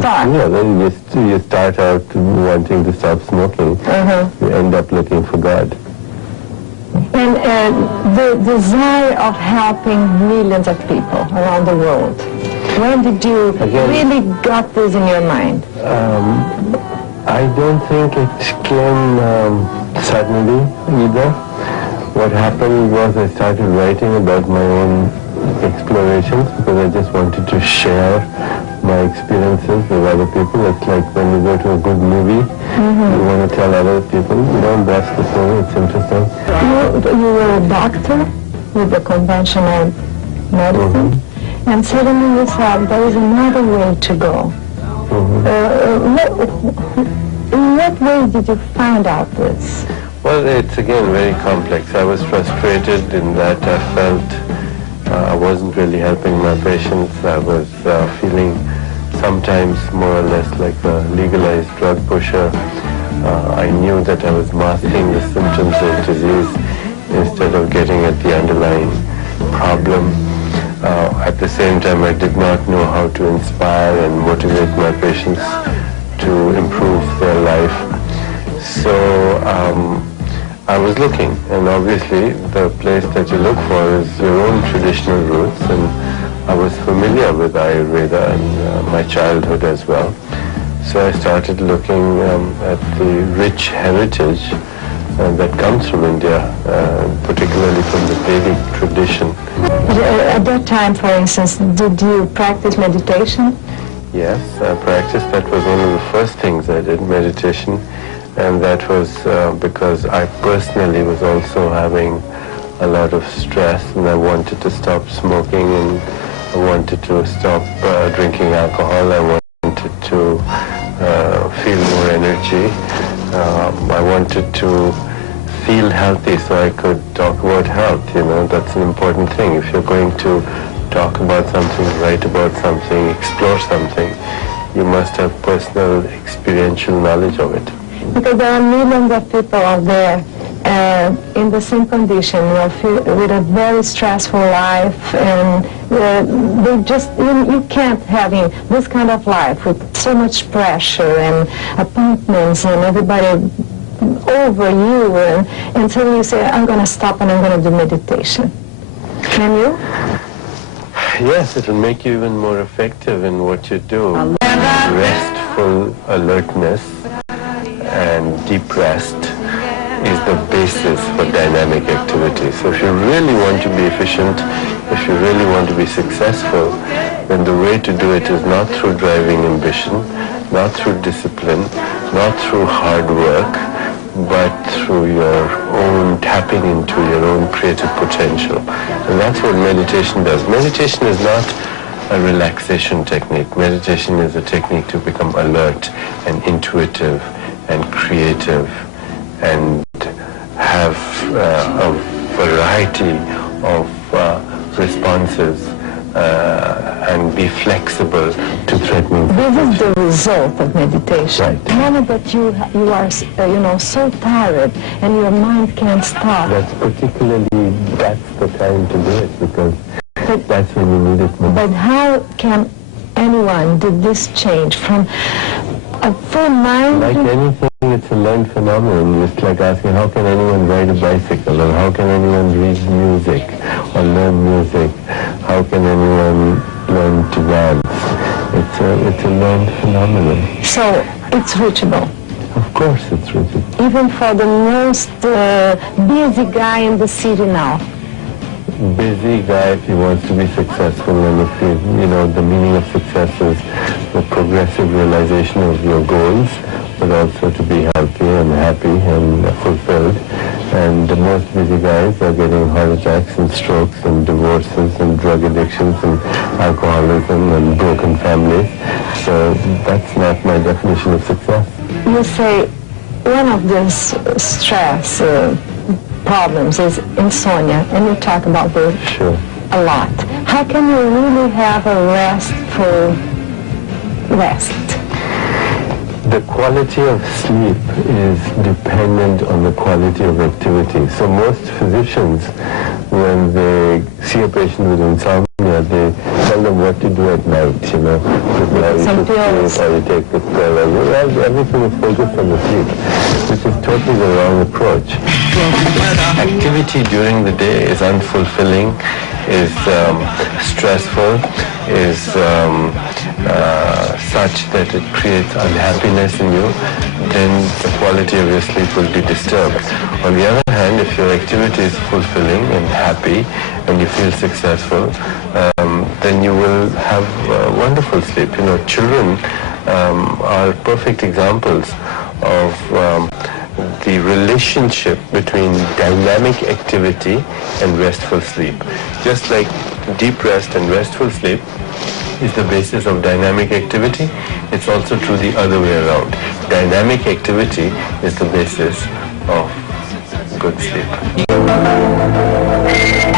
start. Yeah, then you start out wanting to stop smoking. You end up looking for God. And the desire of helping millions of people around the world. When did you really got this in your mind? I don't think it came suddenly either. What happened was I started writing about my own explorations because I just wanted to share my experiences with other people. It's like when you go to a good movie, you want to tell other people. You don't watch the film, it's interesting. You were a doctor with the conventional medicine, and suddenly you said there is another way to go. In what way did you find out this? Well, it's again very complex. I was frustrated in that I felt I wasn't really helping my patients. I was feeling sometimes more or less like a legalized drug pusher. I knew that I was masking the symptoms of disease instead of getting at the underlying problem. At the same time, I did not know how to inspire and motivate my patients to improve their life. So I was looking, and obviously the place that you look for is your own traditional roots, and I was familiar with Ayurveda in my childhood as well. So I started looking at the rich heritage that comes from India, particularly from the Vedic tradition. At that time, for instance, did you practice meditation? Yes, I practiced. That was one of the first things I did, meditation. And that was because I personally was also having a lot of stress, and I wanted to stop smoking, and I wanted to stop drinking alcohol. I wanted to feel more energy. I wanted to feel healthy so I could talk about health. You know, that's an important thing. If you're going to talk about something, write about something, explore something, you must have personal experiential knowledge of it. Because there are millions of people out there in the same condition, you know, with a very stressful life, and they just, you can't having this kind of life with so much pressure and appointments and everybody over you, and so you say, I'm going to stop and I'm going to do meditation. Can you? Yes, it will make you even more effective in what you do. Restful alertness and deep rest is the basis for dynamic activity. So if you really want to be efficient, if you really want to be successful, then the way to do it is not through driving ambition, not through discipline, not through hard work, but through your own tapping into your own creative potential. And that's what meditation does. Meditation is not a relaxation technique. Meditation is a technique to become alert and intuitive and creative and have a variety of responses and be flexible to threatening. This is the result of meditation. Right. The moment that you are so tired and your mind can't stop. That's the time to do it, because that's when you need it most. But how can anyone do this change from a full mind? Like anything, it's a learned phenomenon. It's like asking, how can anyone ride a bicycle, or how can anyone read music or learn music? How can anyone learn to dance? It's a learned phenomenon. So it's reachable. Of course it's reachable. Even for the most busy guy in the city now. Busy guy, if he wants to be successful, and if the meaning of success is the progressive realization of your goals, but also to be healthy and happy and fulfilled. And the most busy guys are getting heart attacks and strokes and divorces and drug addictions and alcoholism and broken families. So that's not my definition of success. You say one of these stress problems is insomnia, and you talk about this a lot. How can you really have a restful rest? The quality of sleep is dependent on the quality of activity. So most physicians when they see a patient with insomnia, they tell them what to do at night, you know. Now you should sleep, or you take this pill, or everything is focused on the sleep, which is totally the wrong approach. Activity during the day is unfulfilling, is stressful, is such that it creates unhappiness in you, then the quality of your sleep will be disturbed. On the other hand, if your activity is fulfilling and happy and you feel successful, then you will have wonderful sleep. You know, children are perfect examples of the relationship between dynamic activity and restful sleep. Just like deep rest and restful sleep is the basis of dynamic activity, it's also true the other way around. Dynamic activity is the basis of good sleep.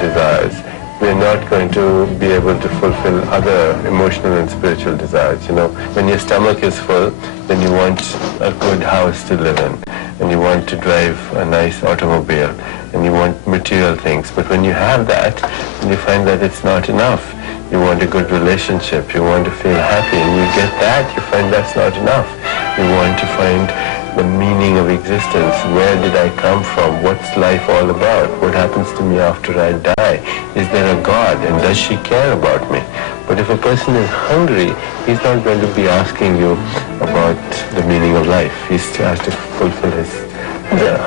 Desires. We're not going to be able to fulfill other emotional and spiritual desires. You know, when your stomach is full, then you want a good house to live in, and you want to drive a nice automobile, and you want material things. But when you have that, and you find that it's not enough, you want a good relationship, you want to feel happy, and you get that, you find that's not enough. You want to find the meaning of existence. Where did I come from? What's life all about? What happens to me after I die? Is there a God, and does she care about me? But if a person is hungry, he's not going to be asking you about the meaning of life. He has to fulfill his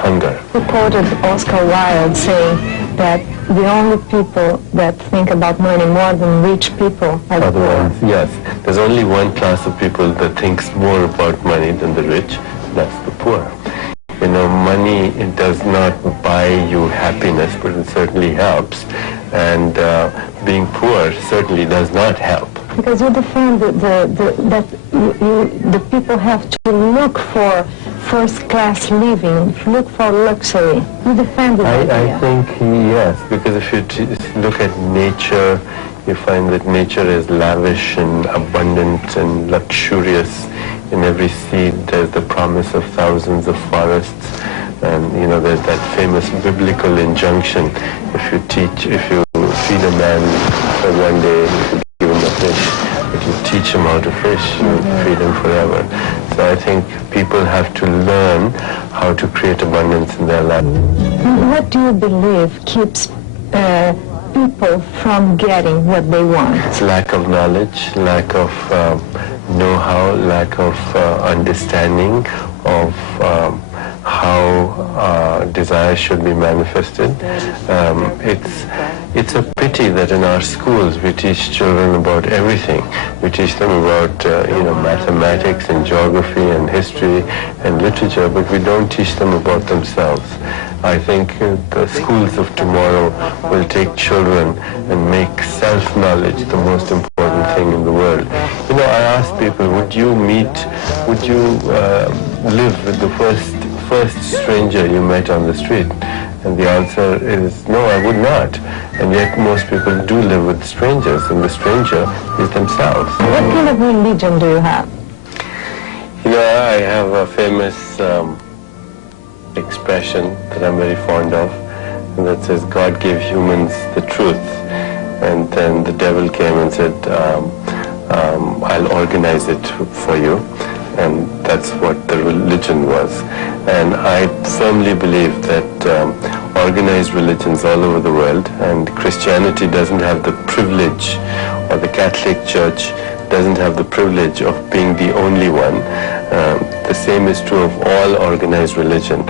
hunger. You quoted Oscar Wilde saying that the only people that think about money more than rich people are the poor. Yes, there's only one class of people that thinks more about money than the rich. That's the poor. You know, money, it does not buy you happiness, but it certainly helps. And being poor certainly does not help. Because you defend that the people have to look for first-class living, look for luxury. You defend that idea. I think yes, because if you look at nature, you find that nature is lavish and abundant and luxurious. In every seed there's the promise of thousands of forests. And you know, there's that famous biblical injunction, if you feed a man for one day, you give him a fish. If you teach him how to fish, you feed him forever. So I think people have to learn how to create abundance in their life. What do you believe keeps people from getting what they want? It's lack of knowledge, lack of know-how, lack of understanding of how desire should be manifested. It's a pity that in our schools we teach children about everything. We teach them about mathematics and geography and history and literature, but we don't teach them about themselves. I think the schools of tomorrow will take children and make self-knowledge the most important thing in the world. You know, I ask people, would you live with the first stranger you met on the street? And the answer is no, I would not. And yet most people do live with strangers, and the stranger is themselves. What kind of religion do you have? You know, I have a famous expression that I'm very fond of, and that says, God gave humans the truth, and then the devil came and said, I'll organize it for you. And that's what the religion was. And I firmly believe that organized religions all over the world, and Christianity doesn't have the privilege, or the Catholic Church doesn't have the privilege of being the only one. The same is true of all organized religion.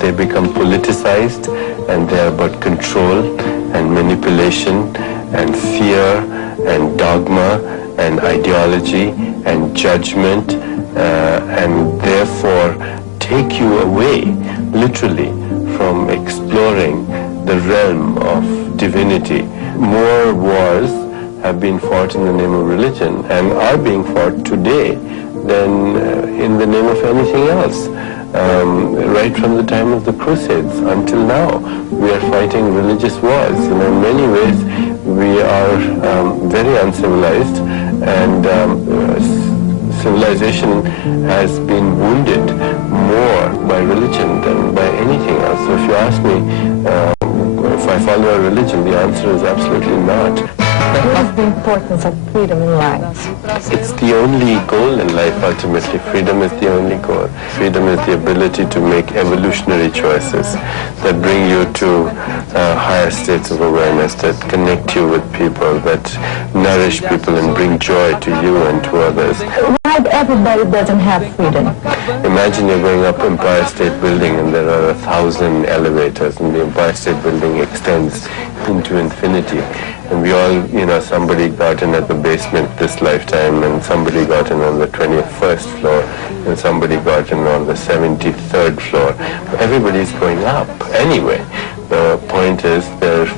They become politicized, and they're about control and manipulation and fear and dogma and ideology and judgment, and therefore take you away, literally, from exploring the realm of divinity. More wars have been fought in the name of religion and are being fought today than in the name of anything else. Right from the time of the Crusades until now, we are fighting religious wars. And in many ways, we are very uncivilized, and civilization has been wounded more by religion than by anything else. So if you ask me, if I follow a religion? The answer is absolutely not. What is the importance of freedom in life? It's the only goal in life, ultimately. Freedom is the only goal. Freedom is the ability to make evolutionary choices that bring you to higher states of awareness, that connect you with people, that nourish people and bring joy to you and to others. Why everybody doesn't have freedom? Imagine you're going up Empire State Building and there are 1,000 elevators and the Empire State Building extends into infinity. And we all, somebody got in at the basement this lifetime and somebody got in on the 21st floor and somebody got in on the 73rd floor. Everybody's going up anyway. The point is they're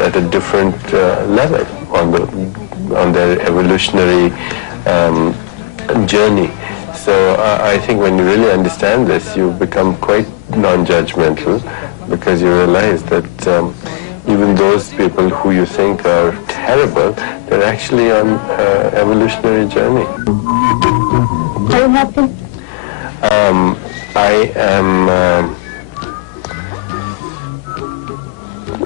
at a different level on their evolutionary journey. So I think when you really understand this, you become quite non-judgmental because you realize that even those people who you think are terrible, they're actually on an evolutionary journey. Are you happy? I am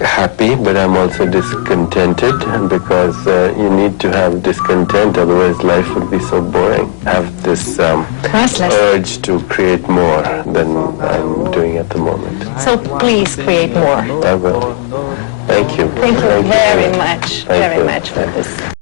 happy, but I'm also discontented because you need to have discontent, otherwise life would be so boring. I have this urge to create more than I'm doing at the moment. So please create more. I will. Thank you. Thank you very much, Thank you. much for this.